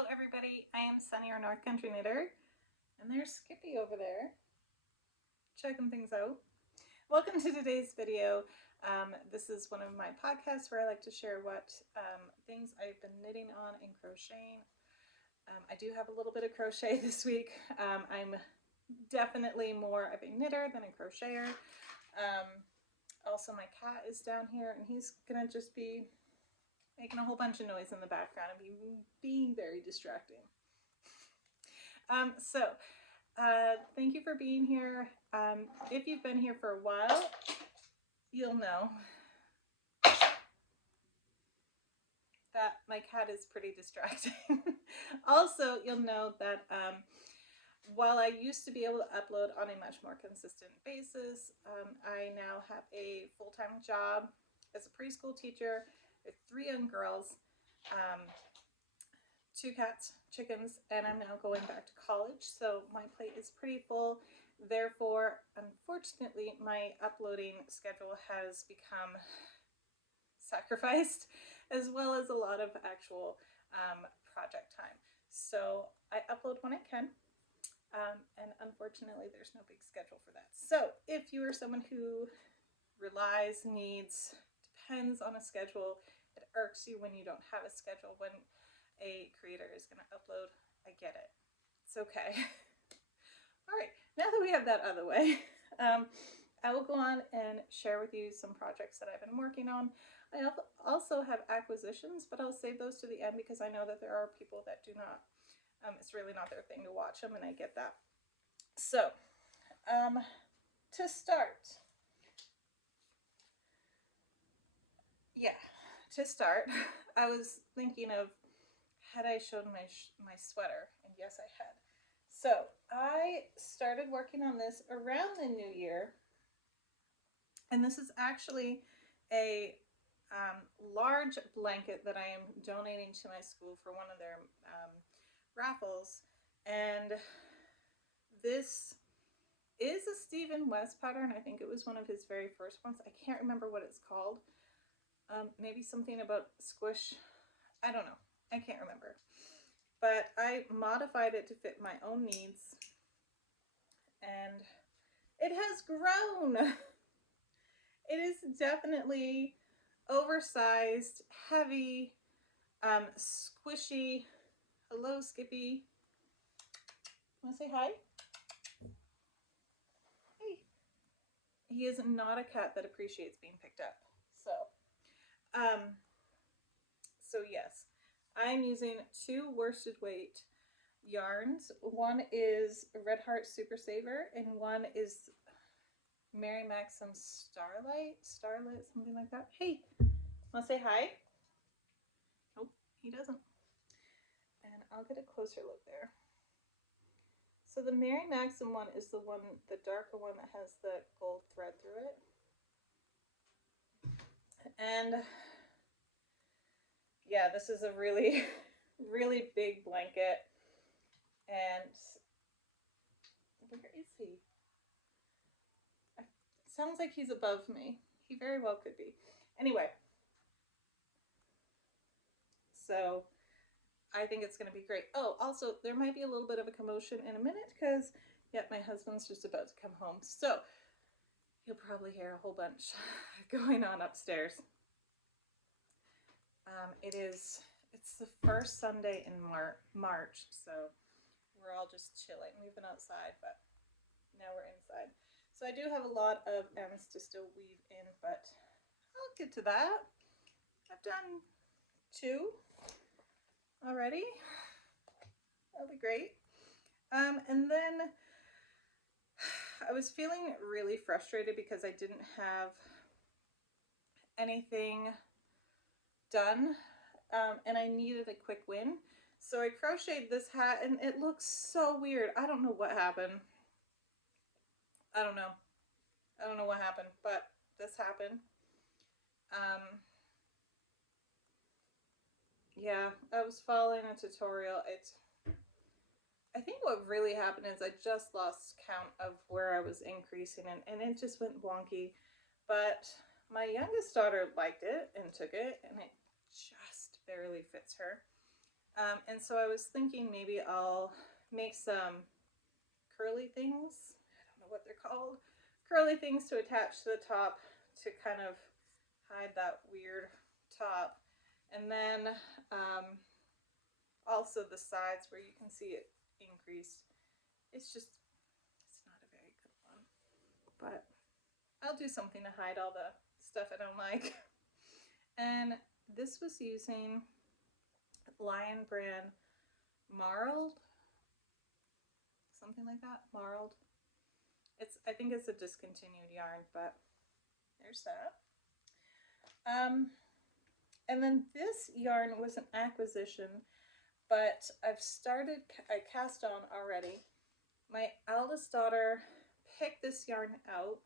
Hello everybody, I am Sunny, our North Country Knitter, and there's Skippy over there, checking things out. Welcome to today's video. This is one of my podcasts where I like to share what things I've been knitting on and crocheting. I do have a little bit of crochet this week. I'm definitely more of a knitter than a crocheter. Also, my cat is down here and he's gonna just be making a whole bunch of noise in the background and being very distracting. Thank you for being here. If you've been here for a while, you'll know that my cat is pretty distracting. Also, you'll know that while I used to be able to upload on a much more consistent basis, I now have a full-time job as a preschool teacher with 3 young girls, 2 cats, chickens, and I'm now going back to college, so my plate is pretty full. Therefore, unfortunately, my uploading schedule has become sacrificed, as well as a lot of actual project time. So I upload when I can, and unfortunately, there's no big schedule for that. So if you are someone who relies, needs, depends on a schedule, it irks you when you don't have a schedule, when a creator is going to upload, I get it. It's okay. All right, now that we have that out of the way, I will go on and share with you some projects that I've been working on. I also have acquisitions, but I'll save those to the end because I know that there are people that do not, it's really not their thing to watch them, and I get that. So, to start, I was thinking of, had I shown my sweater? And yes, I had. So I started working on this around the new year, and this is actually a large blanket that I am donating to my school for one of their raffles, and this is a Stephen West pattern. I think it was one of his very first ones. I can't remember what it's called. Maybe something about squish. I don't know. I can't remember. But I modified it to fit my own needs, and it has grown. It is definitely oversized, heavy, squishy. Hello, Skippy. Want to say hi? Hey. He is not a cat that appreciates being picked up. So yes, I'm using 2 worsted weight yarns. One is Red Heart Super Saver, and one is Mary Maxim Starlight, something like that. Hey, wanna say hi? Nope, he doesn't. And I'll get a closer look there. So the Mary Maxim one is the one, the darker one that has the gold thread through it. And yeah, this is a really, really big blanket. And where is he? It sounds like he's above me. He very well could be. Anyway, so I think it's going to be great. Oh, also, there might be a little bit of a commotion in a minute because, yep, my husband's just about to come home. So you'll probably hear a whole bunch going on upstairs. It's the first Sunday in March, so we're all just chilling. We've been outside, but now we're inside. So I do have a lot of ends to still weave in, but I'll get to that. I've done 2 already. That'll be great. And then I was feeling really frustrated because I didn't have anything done, and I needed a quick win. So I crocheted this hat, and it looks so weird. I don't know what happened. I don't know what happened, but this happened. Yeah, I was following a tutorial. I think what really happened is I just lost count of where I was increasing, and it just went wonky. But my youngest daughter liked it and took it, and it just barely fits her. And so I was thinking maybe I'll make some curly things. I don't know what they're called. Curly things to attach to the top to kind of hide that weird top. And then also the sides where you can see it increased. It's not a very good one. But I'll do something to hide all the stuff I don't like. And this was using Lion brand Marled, something like that. Marled. I think it's a discontinued yarn, but there's that. And then this yarn was an acquisition, but I cast on already. My eldest daughter picked this yarn out,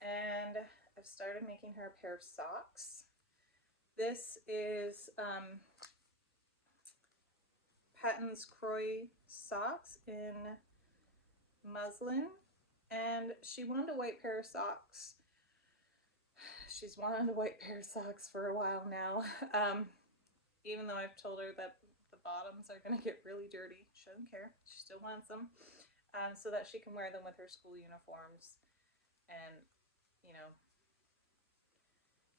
and I've started making her a pair of socks. This is Patton's Croy socks in muslin, and she wanted a white pair of socks. She's wanted a white pair of socks for a while now. Even though I've told her that the bottoms are going to get really dirty, she doesn't care. She still wants them, so that she can wear them with her school uniforms. And, you know,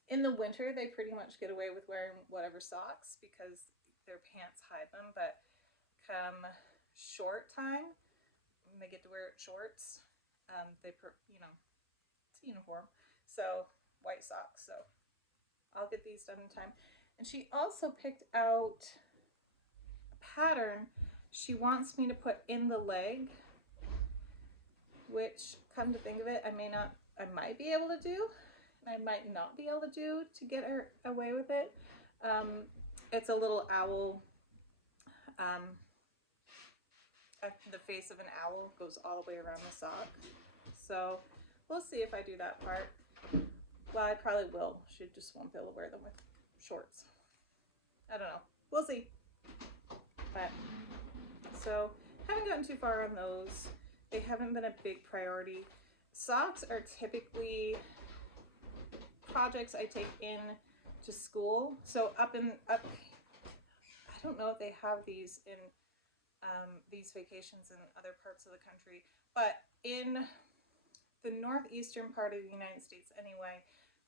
in the winter, they pretty much get away with wearing whatever socks because their pants hide them. But come short time, when they get to wear shorts, it's a uniform. So white socks. So I'll get these done in time. And she also picked out a pattern she wants me to put in the leg, which, come to think of it, I might be able to do, and I might not be able to do to get her away with it. It's a little owl. The face of an owl goes all the way around the sock. So we'll see if I do that part. Well, I probably will. She just won't be able to wear them with shorts. I don't know. We'll see. But so haven't gotten too far on those. They haven't been a big priority. Socks are typically projects I take in to school. So up, I don't know if they have these in these vacations in other parts of the country, but in the northeastern part of the United States anyway,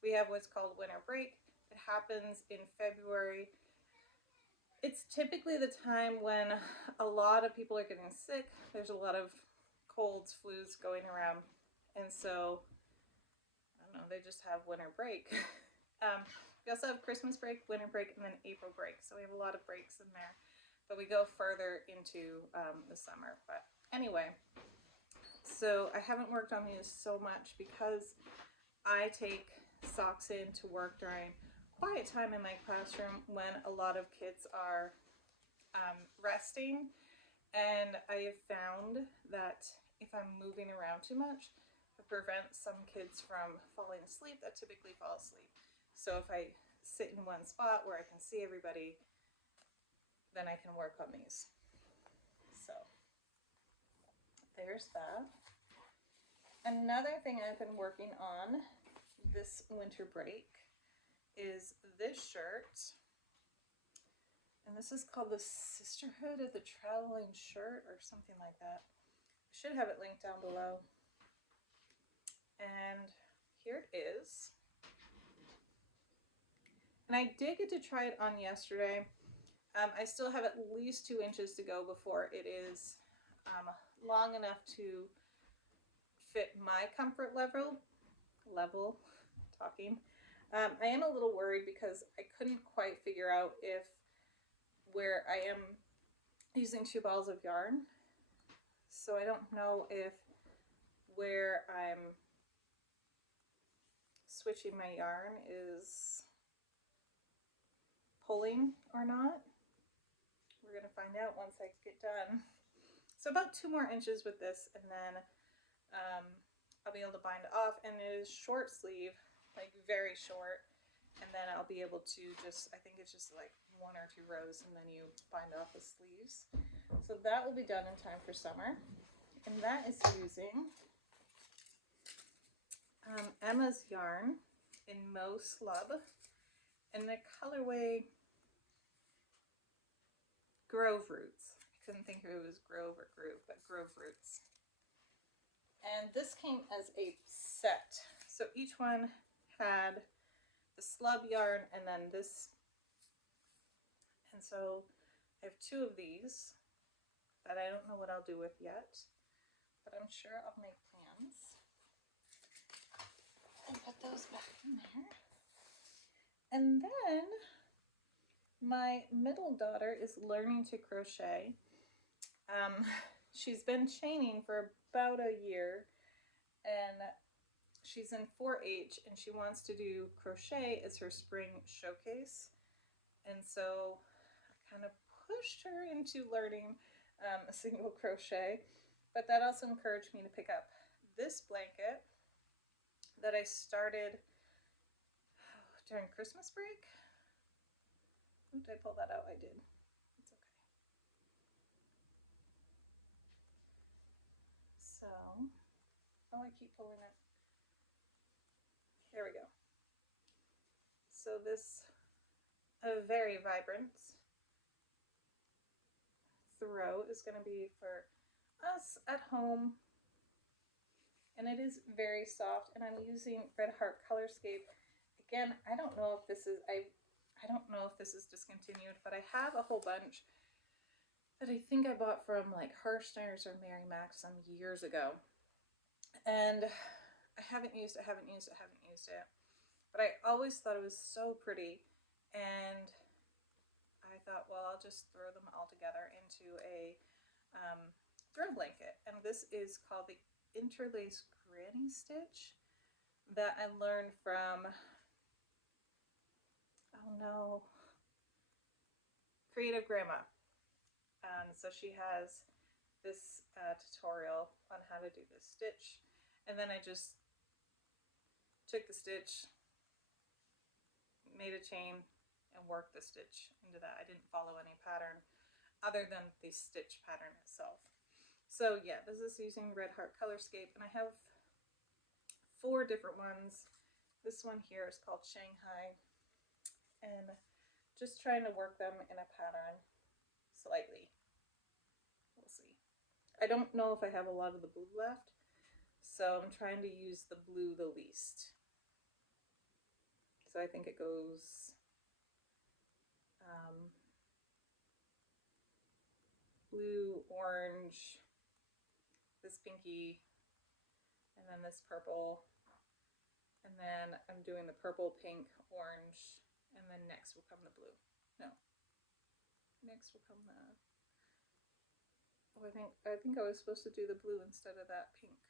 we have what's called winter break. It happens in February. It's typically the time when a lot of people are getting sick. There's a lot of colds, flus going around. And so, I don't know, they just have winter break. We also have Christmas break, winter break, and then April break. So we have a lot of breaks in there. But we go further into the summer. But anyway, so I haven't worked on these so much because I take socks in to work during quiet time in my classroom when a lot of kids are resting. And I have found that if I'm moving around too much, it prevents some kids from falling asleep that typically fall asleep. So if I sit in one spot where I can see everybody, then I can work on these. So there's that. Another thing I've been working on this winter break is this shirt. And this is called the Sisterhood of the Traveling Shirt or something like that. I should have it linked down below. And here it is. And I did get to try it on yesterday. I still have at least 2 inches to go before it is long enough to fit my comfort level. I am a little worried because I couldn't quite figure out if where I am using 2 balls of yarn. So I don't know if where I'm switching my yarn is pulling or not. We're going to find out once I get done. So about 2 more inches with this, and then I'll be able to bind it off. And it is short sleeve, like very short. And then I'll be able to I think it's just like 1 or 2 rows, and then you bind off the sleeves. So that will be done in time for summer. And that is using Emma's yarn in Mo Slub. And the colorway Grove Roots. I couldn't think if it was Grove or Groove, but Grove Roots. And this came as a set. So each one had the slub yarn and then this. And so I have 2 of these that I don't know what I'll do with yet, but I'm sure I'll make plans. And put those back in there. And then my middle daughter is learning to crochet. She's been chaining for about a year, and she's in 4-H, and she wants to do crochet as her spring showcase. And so I kind of pushed her into learning a single crochet, but that also encouraged me to pick up this blanket that I started during Christmas break. Did I pull that out? I did. It's okay. So, oh, I keep pulling it. Here we go. So this very vibrant throw is going to be for us at home, and it is very soft, and I'm using Red Heart Colorscape. Again, I don't know if this is I don't know if this is discontinued, but I have a whole bunch that I think I bought from like Harshner's or Mary Maxim years ago, and I haven't used it. But I always thought it was so pretty, and I thought, well, I'll just throw them all together into a throw blanket. And this is called the Interlace Granny Stitch that I learned from, oh no, Creative Grandma. So she has this tutorial on how to do this stitch, and then I just took the stitch, made a chain, and worked the stitch into that. I didn't follow any pattern other than the stitch pattern itself. So yeah, this is using Red Heart Colorscape, and I have 4 different ones. This one here is called Shanghai, and just trying to work them in a pattern slightly. We'll see. I don't know if I have a lot of the blue left, so I'm trying to use the blue the least. So I think it goes blue, orange, this pinky, and then this purple, and then I'm doing the purple, pink, orange, and then next will come the blue. No, next will come the, oh, I think I was supposed to do the blue instead of that pink.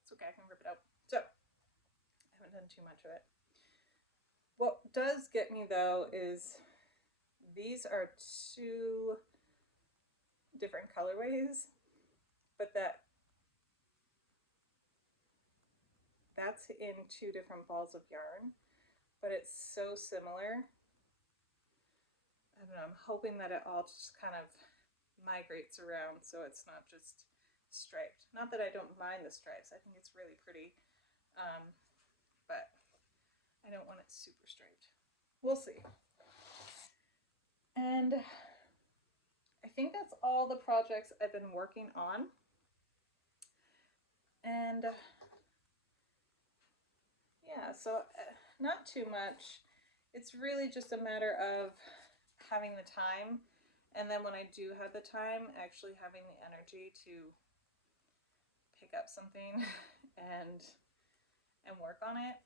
It's okay, I can rip it out. So I haven't done too much of it. What does get me though is these are 2 different colorways, but that's in 2 different balls of yarn, but it's so similar. I don't know, I'm hoping that it all just kind of migrates around so it's not just striped. Not that I don't mind the stripes, I think it's really pretty, but I don't want it super striped. We'll see. And I think that's all the projects I've been working on. And yeah, so not too much. It's really just a matter of having the time, and then when I do have the time, actually having the energy to pick up something and work on it.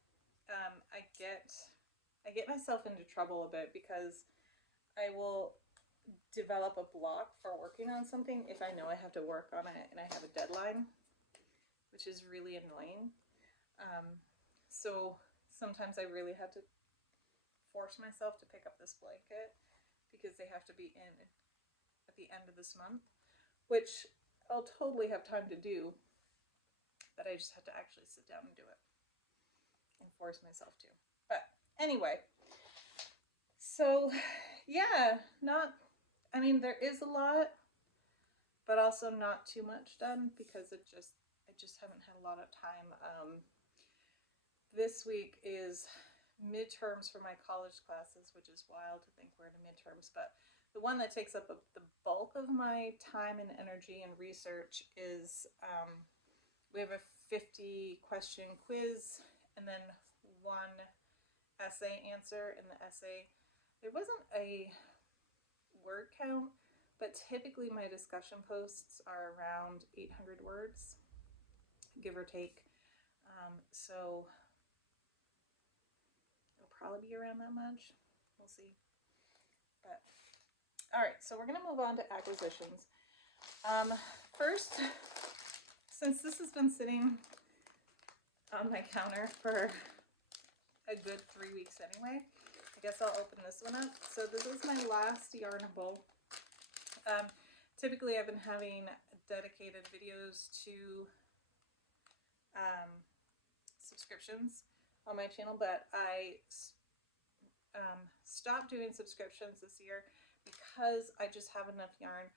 I get myself into trouble a bit because I will develop a block for working on something if I know I have to work on it and I have a deadline, which is really annoying. So sometimes I really have to force myself to pick up this blanket because they have to be in at the end of this month, which I'll totally have time to do, but I just have to actually sit down and do it and force myself to. But anyway, so yeah, I mean, there is a lot, but also not too much done because I just haven't had a lot of time. This week is midterms for my college classes, which is wild to think we're in midterms, but the one that takes up the bulk of my time and energy and research is we have a 50 question quiz and then one essay answer. In the essay, there wasn't a word count, but typically my discussion posts are around 800 words, give or take. So it'll probably be around that much. We'll see. But all right, so we're going to move on to acquisitions. First, since this has been sitting on my counter for a good 3 weeks anyway, I guess I'll open this one up. So this is my last Yarnable. Typically I've been having dedicated videos to subscriptions on my channel, but I stopped doing subscriptions this year because I just have enough yarn.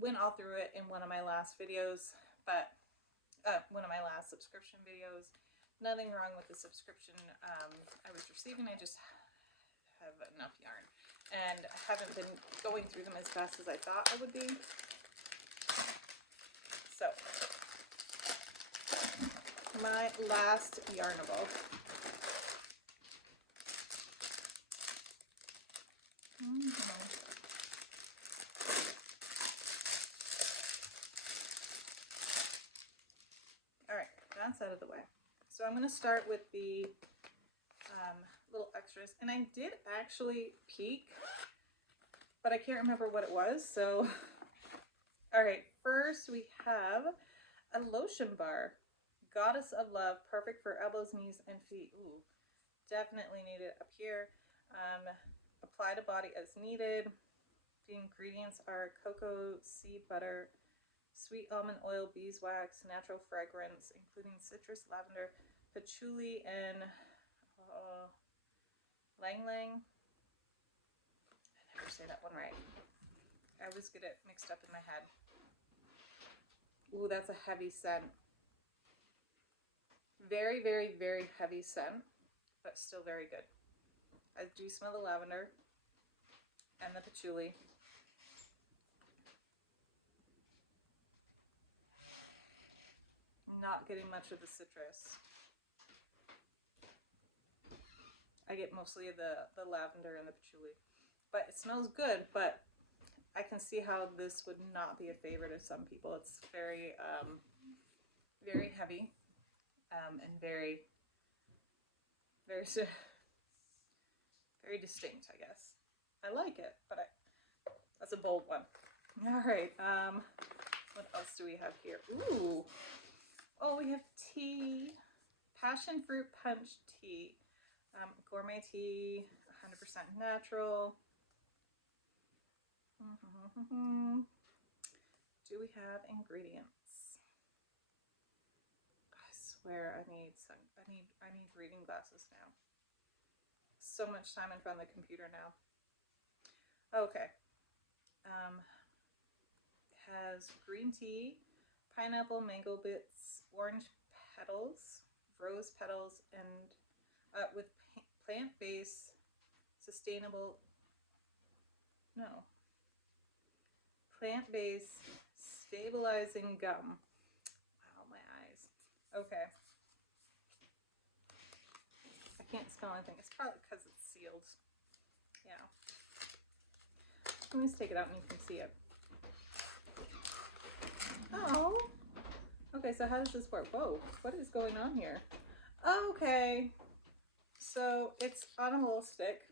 Went all through it in one of my last videos, but one of my last subscription videos. Nothing wrong with the subscription I was receiving. I just have enough yarn and I haven't been going through them as fast as I thought I would be. So my last Yarnable. All right, that's out of the way. So I'm going to start with the little extras, and I did actually peek, but I can't remember what it was. So, all right, first we have a lotion bar, Goddess of Love, perfect for elbows, knees, and feet. Ooh, definitely need it up here. Apply to body as needed. The ingredients are cocoa seed butter, sweet almond oil, beeswax, natural fragrance, including citrus, lavender, patchouli, and Lang Lang. I never say that one right. I always get it mixed up in my head. Ooh, that's a heavy scent. Very, very, very heavy scent, but still very good. I do smell the lavender and the patchouli. Not getting much of the citrus. I get mostly of the lavender and the patchouli. But it smells good, but I can see how this would not be a favorite of some people. It's very, very heavy and very, very, very distinct, I guess. I like it, but that's a bold one. All right, what else do we have here? Ooh, oh, we have tea, passion fruit punch tea. Gourmet tea, 100% natural. Do we have ingredients? I swear I need reading glasses now. So much time in front of the computer now. Okay. It has green tea, pineapple, mango bits, orange petals, rose petals, and with plant-based, plant-based stabilizing gum. Wow, my eyes. Okay. I can't smell anything. It's probably because it's sealed. Yeah. Let me just take it out and you can see it. Oh. Okay, so how does this work? Whoa, what is going on here? Okay. So it's on a little stick.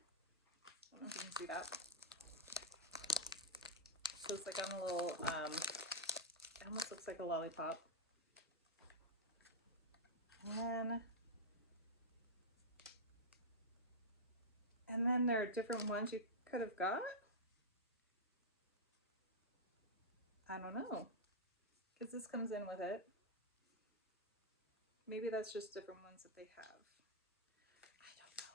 I don't know if you can see that. So it's like on a little, it almost looks like a lollipop. And then there are different ones you could have got. I don't know, because this comes in with it. Maybe that's just different ones that they have. I don't know.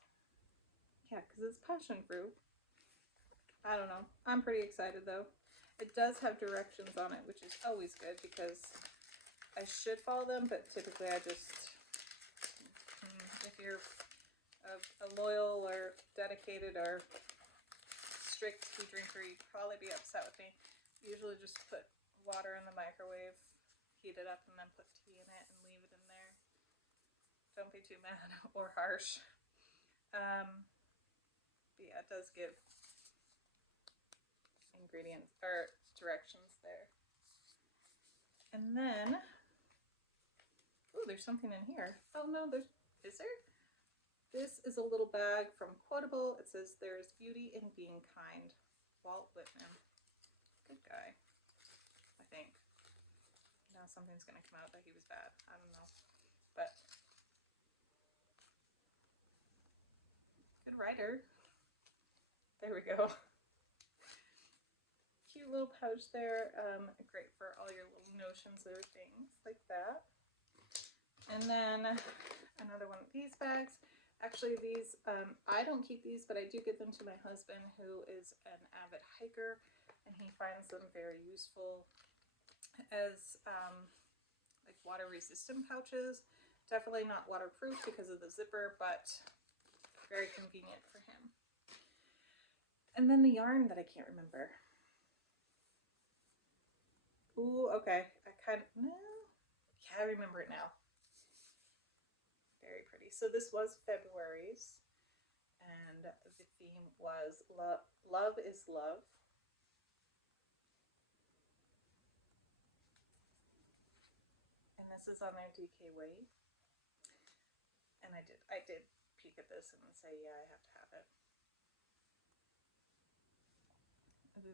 Yeah, because it's passion fruit. I don't know. I'm pretty excited though. It does have directions on it, which is always good because I should follow them, but typically I just, if you're a loyal or dedicated or strict tea drinker, you'd probably be upset with me. Usually just put water in the microwave, heat it up, and then put tea in it and leave it in there. Don't be too mad or harsh. But yeah, it does give ingredients or directions there. And then, oh, there's something in here. Oh no, is there? This is a little bag from Quotable. It says, "There's beauty in being kind." Walt Whitman. Good guy, I think. Now something's going to come out that he was bad. I don't know. But good writer. There we go. Cute little pouch there. Great for all your little notions or things like that. And then another one of these bags. Actually, these, I don't keep these, but I do give them to my husband, who is an avid hiker, and he finds them very useful as like water resistant pouches. Definitely not waterproof because of the zipper, but very convenient for him. And then the yarn that I can't remember. Ooh, okay. I remember it now. Very pretty. So this was February's, and the theme was Love is Love. And this is on their DK Way. And I did peek at this and say, yeah, I have to have it.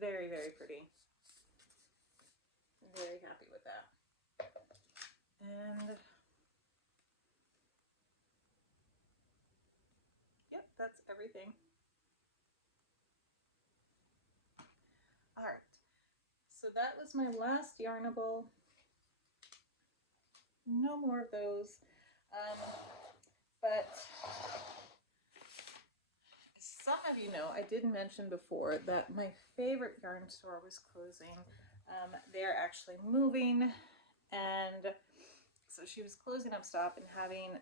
Very, very pretty. I'm very happy with that. And yep, that's everything. All right. So that was my last Yarnable. No more of those. But some of you know, I did mention before that my favorite yarn store was closing. They're actually moving, and so she was closing up shop and having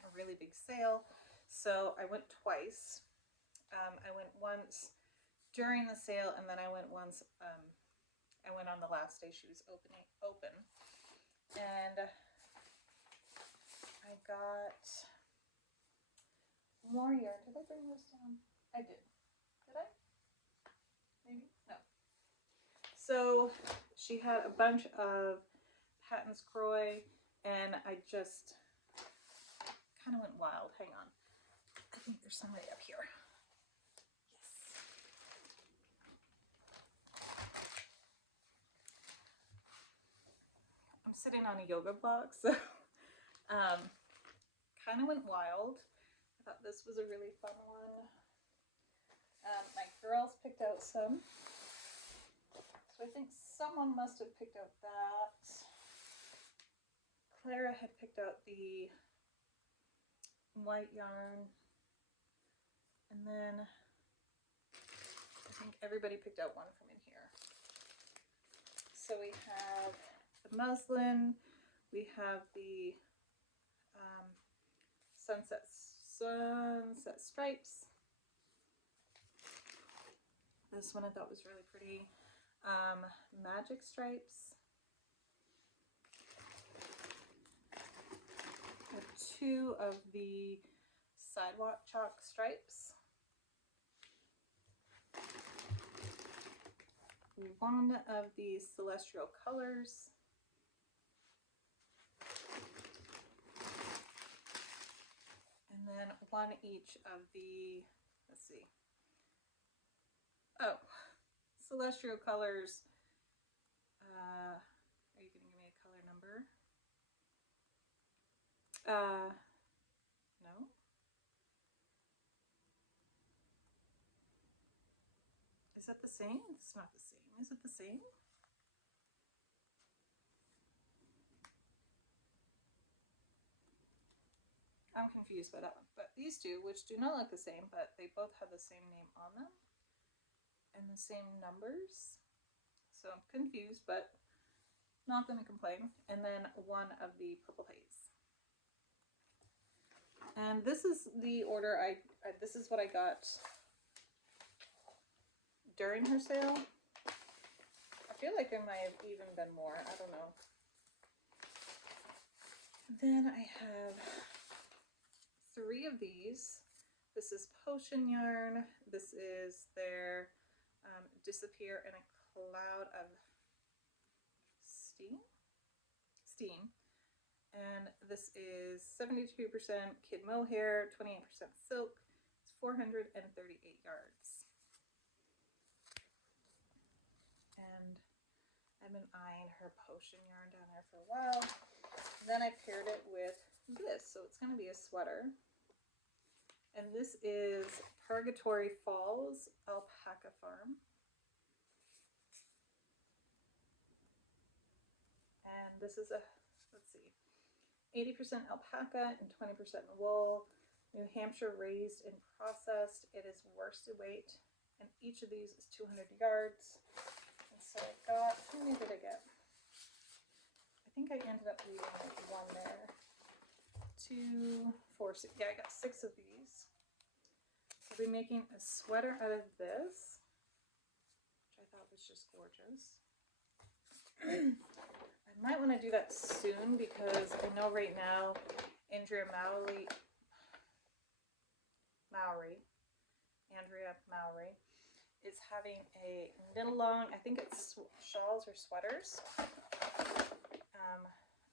a really big sale. So I went twice. I went once during the sale, and then I went once. I went on the last day she was open, and I got more yarn. Did I bring this down? I did. Did I? Maybe? No. So she had a bunch of Patons Kroy, and I just kind of went wild. Hang on. I think there's somebody up here. Yes. I'm sitting on a yoga block, so kind of went wild. I thought this was a really fun one. My girls picked out some. So I think someone must have picked out that. Clara had picked out the white yarn. And then I think everybody picked out one from in here. So we have the muslin, we have the sunset stripes. This one I thought was really pretty. Magic stripes. With 2 of the sidewalk chalk stripes. 1 of the celestial colors. And then 1 each of the, let's see. Oh, celestial colors. Are you going to give me a color number? No. Is that the same? It's not the same. Is it the same? I'm confused by that one. But these 2, which do not look the same, but they both have the same name on them and the same numbers. So I'm confused, but not going to complain. And then 1 of the purple haze. And this is the order this is what I got during her sale. I feel like there might have even been more. I don't know. Then I have 3 of these. This is Potion Yarn. This is their Disappear in a Cloud of Steam. And this is 72% kid mohair, 28% silk. It's 438 yards. And I've been eyeing her Potion Yarn down there for a while. Then I paired it with this, so it's going to be a sweater. And this is Purgatory Falls Alpaca Farm. And this is a, let's see, 80% alpaca and 20% wool. New Hampshire raised and processed. It is worsted weight, and each of these is 200 yards. And so I got, how many did I get? I think I ended up leaving like 1 there. 2, 4, 6. Yeah, I got 6 of these. I'll be making a sweater out of this, which I thought was just gorgeous. I might want to do that soon because I know right now Andrea Mowry is having a knit-along, I think it's shawls or sweaters,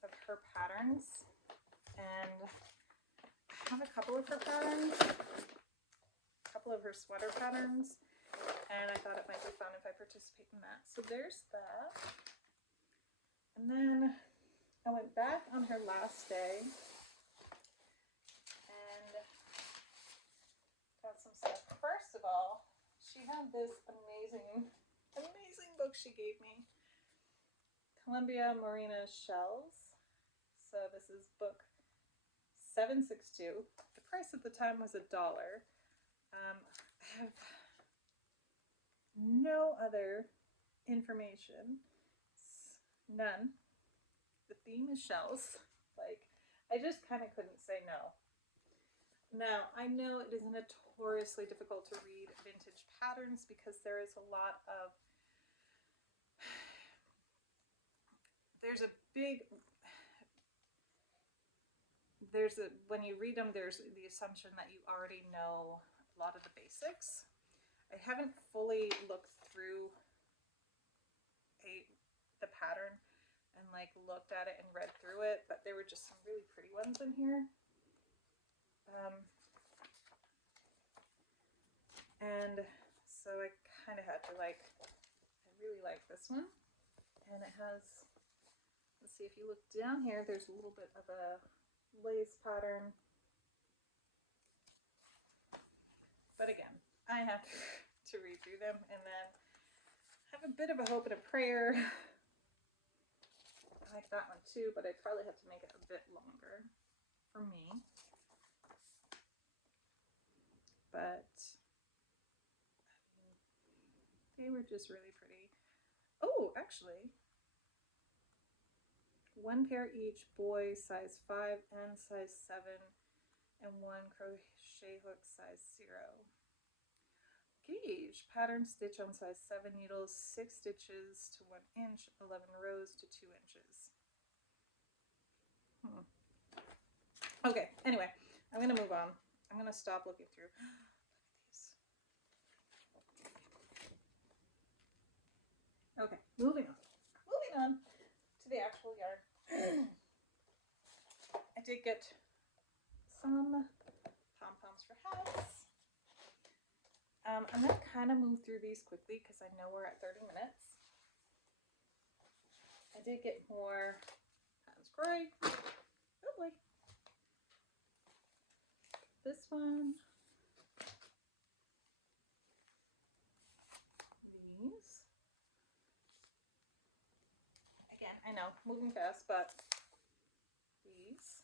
of her patterns. And I have a couple of her patterns, a couple of her sweater patterns, and I thought it might be fun if I participate in that. So there's that. And then I went back on her last day and got some stuff. First of all, she had this amazing book she gave me. Columbia Marina Shells. So this is book 762. The price at the time was $1. I have no other information. None. The theme is shells. Like, I just kind of couldn't say no. Now, I know it is notoriously difficult to read vintage patterns because there is a lot of, when you read them, there's the assumption that you already know a lot of the basics. I haven't fully looked through the pattern and like looked at it and read through it, but there were just some really pretty ones in here. And so I kind of had to I really like this one. And it has, let's see, if you look down here, there's a little bit of a lace pattern. But again, I have to read through them and then have a bit of a hope and a prayer. I like that one too, but I'd probably have to make it a bit longer for me. But they were just really pretty. Oh, actually, 1 pair each, boy size 5 and size 7, and 1 crochet hook size 0. Gauge, pattern stitch on size 7 needles, 6 stitches to 1 inch, 11 rows to 2 inches. Okay, anyway, I'm going to move on. I'm going to stop looking through. Look at these. Okay, moving on. Moving on to the actual yarn. I did get some pom-poms for hats. I'm going to kind of move through these quickly because I know we're at 30 minutes. I did get more Pata's Gray. Oh boy. This one. These. Again, I know, moving fast, but these.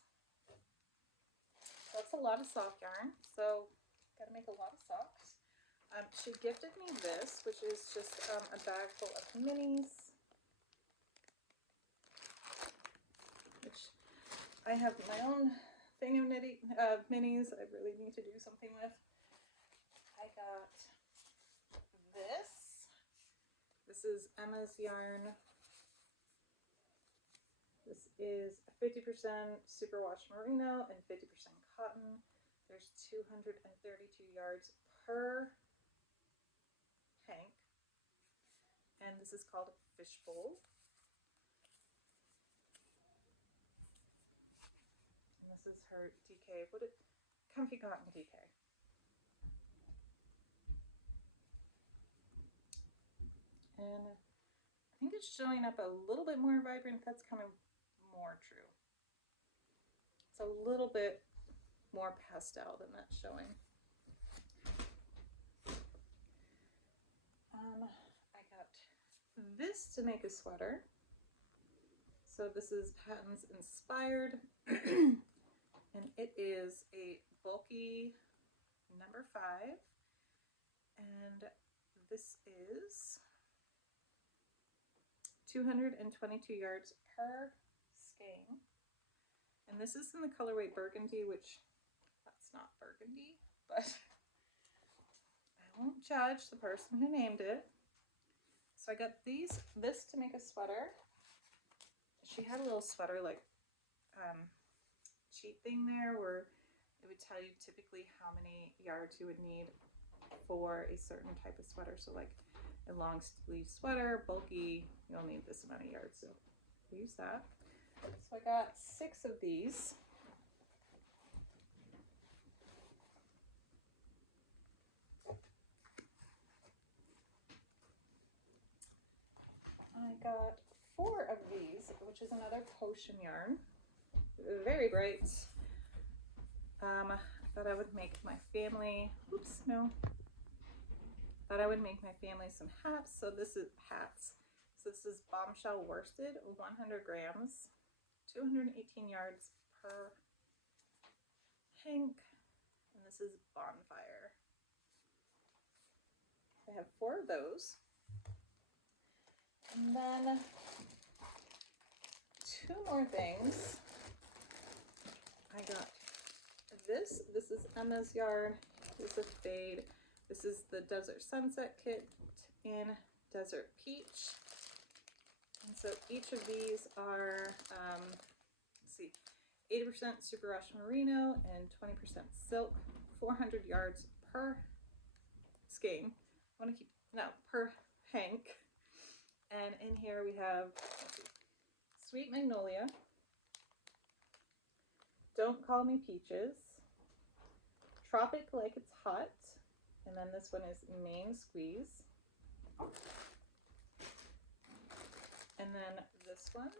That's a lot of sock yarn, so gotta make a lot of socks. She gifted me this, which is just a bag full of minis, which I have my own thing of knitting minis I really need to do something with. I got this. This is Emma's yarn. This is 50% superwash merino and 50% cotton. There's 232 yards per hank. And this is called Fishbowl. And this is her DK. Comfy Cotton DK. And I think it's showing up a little bit more vibrant. That's kind of more true. It's a little bit more pastel than that's showing. I got this to make a sweater. So this is Patons Inspired, and it is a bulky number 5, and this is 222 yards per skein, and this is in the colorway burgundy, which that's not burgundy, but I won't judge the person who named it. So I got this to make a sweater. She had a little sweater like cheat thing there where it would tell you typically how many yards you would need for a certain type of sweater. So like a long sleeve sweater, bulky, you'll need this amount of yards. So use that. So I got 6 of these. I got 4 of these, which is another potion yarn. Very bright. I thought I would make my family, thought I would make my family some hats. So this is hats. So this is bombshell worsted, 100 grams, 218 yards per hank. And this is bonfire. I have 4 of those. And then 2 more things. I got this. This is Emma's yarn. This is Fade. This is the Desert Sunset kit in Desert Peach. And so each of these are, let's see, 80% superwash merino and 20% silk, 400 yards per skein. I want to keep, no, per hank. And in here we have Sweet Magnolia, Don't Call Me Peaches, Tropic Like It's Hot, and then this one is Main Squeeze. And then this one.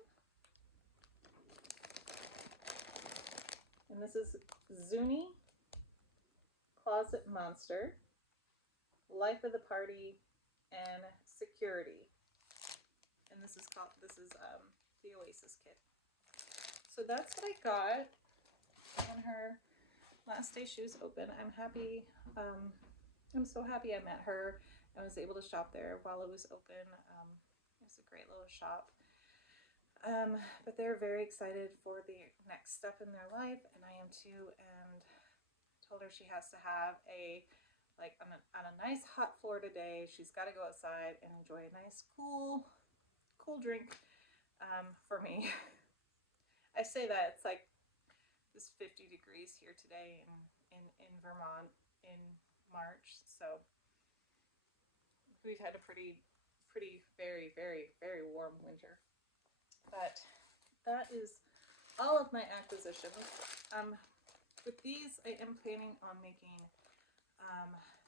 And this is Zuni, Closet Monster, Life of the Party, and Security. And this is the Oasis kit. So that's what I got on her last day she was open. I'm happy. I'm so happy I met her. I was able to shop there while it was open. It was a great little shop. But they're very excited for the next step in their life, and I am too. And told her she has to have on a nice hot Florida day, she's got to go outside and enjoy a nice cool drink. For me, I say that it's like this 50 degrees here today in Vermont in March, so we've had a pretty very, very, very warm winter. But that is all of my acquisitions. With these, I am planning on making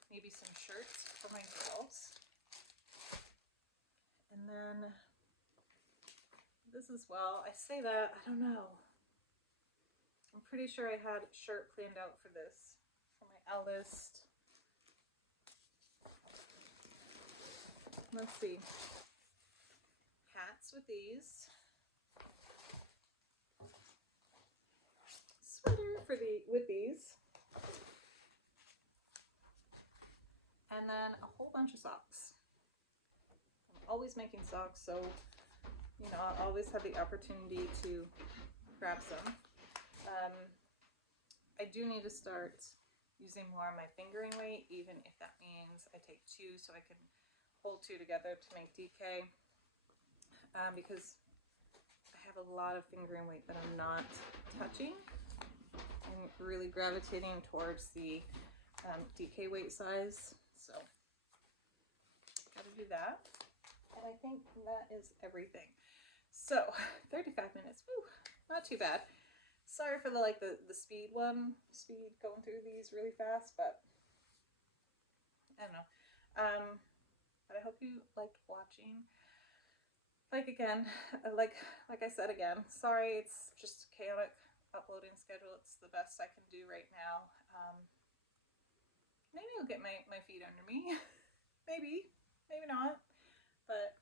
maybe some shirts for my girls, and then this as well. I say that, I don't know. I'm pretty sure I had a shirt planned out for this, for my eldest. Let's see. Hats with these. Sweater with these. And then a whole bunch of socks. I'm always making socks, so I'll always have the opportunity to grab some. I do need to start using more of my fingering weight, even if that means I take two so I can hold two together to make DK, because I have a lot of fingering weight that I'm not touching. I'm really gravitating towards the DK weight size, so gotta do that. And I think that is everything. So 35 minutes, woo, not too bad. Sorry for the speed going through these really fast, but I don't know. But I hope you liked watching. Again, like I said again, sorry, it's just a chaotic uploading schedule. It's the best I can do right now. Maybe I'll get my feet under me. maybe not. But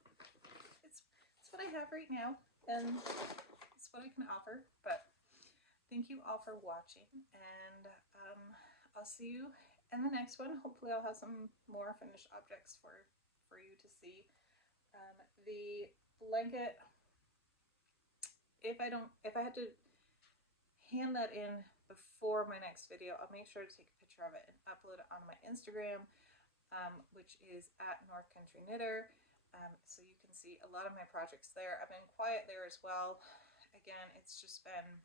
it's what I have right now, and it's what I can offer. But thank you all for watching, and I'll see you in the next one. Hopefully I'll have some more finished objects for you to see. The blanket, if I had to hand that in before my next video, I'll make sure to take a picture of it and upload it on my Instagram, which is at North Country Knitter. So you can see a lot of my projects there. I've been quiet there as well. Again, it's just been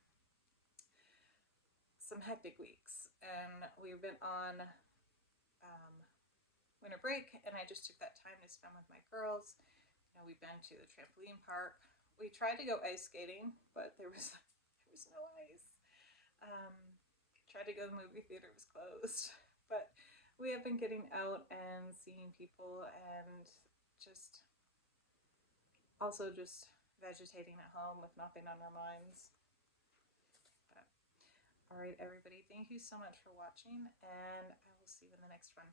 some hectic weeks, and we've been on winter break, and I just took that time to spend with my girls. We've been to the trampoline park. We tried to go ice skating, but there was no ice. Tried to go to the movie theater, it was closed. But we have been getting out and seeing people, and just vegetating at home with nothing on our minds. But, all right, everybody, thank you so much for watching, and I will see you in the next one.